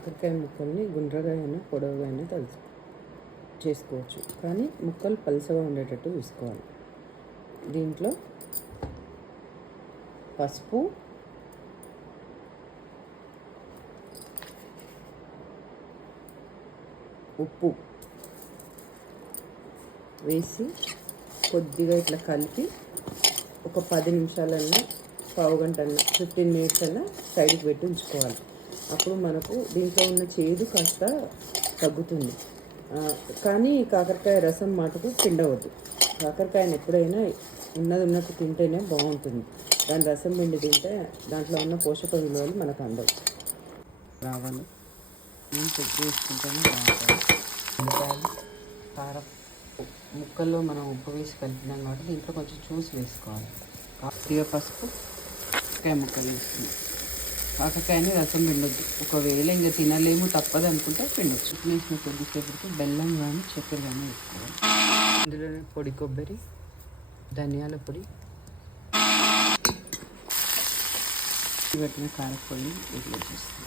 కాకరకాయ ముక్కల్ని గుండ్రగా అయినా పొడవుగా అయినా చేసుకోవచ్చు, కానీ ముక్కలు పలుసగా ఉండేటట్టు చూసుకోవాలి. దీంట్లో పసుపు, ఉప్పు వేసి కొద్దిగా ఇట్లా కలిపి ఒక 10 నిమిషాలన్నా, పావు గంట అన్నా, 15 మినిట్స్ అన్నా సైడ్కి పెట్టి ఉంచుకోవాలి. అప్పుడు మనకు దీంట్లో ఉన్న చేదు కాస్త తగ్గుతుంది. కానీ కాకరకాయ రసం మాటకు పిండవద్దు. కాకరకాయని ఎప్పుడైనా ఉన్నట్టు తింటేనే బాగుంటుంది. దాని రసం పిండి తింటే దాంట్లో ఉన్న పోషక విలువలు మనకు అందవు. రావాలి నేను చెక్ చేసుకుంటేనే బాగుంటుంది. కారం ముక్కల్లో మనం ఉప్పు వేసి కలిపినాం కాబట్టి దీంట్లో కొంచెం చూసి వేసుకోవాలి. కొద్దిగా పసుపు, కాకరకాయ ముక్కలు వేసుకున్నాం. కాకరకాయని రసం పిండొద్దు. ఒకవేళ ఇంకా తినలేము తప్పదు అనుకుంటే పిండొచ్చు. వేసిన కొద్దిసేపటికి బెల్లం కానీ చక్కెర కానీ వేసుకోవాలి. ఇందులోనే పొడి కొబ్బరి, ధనియాల పొడి, పెట్టిన కారపొడి ఇట్లా చేస్తాం.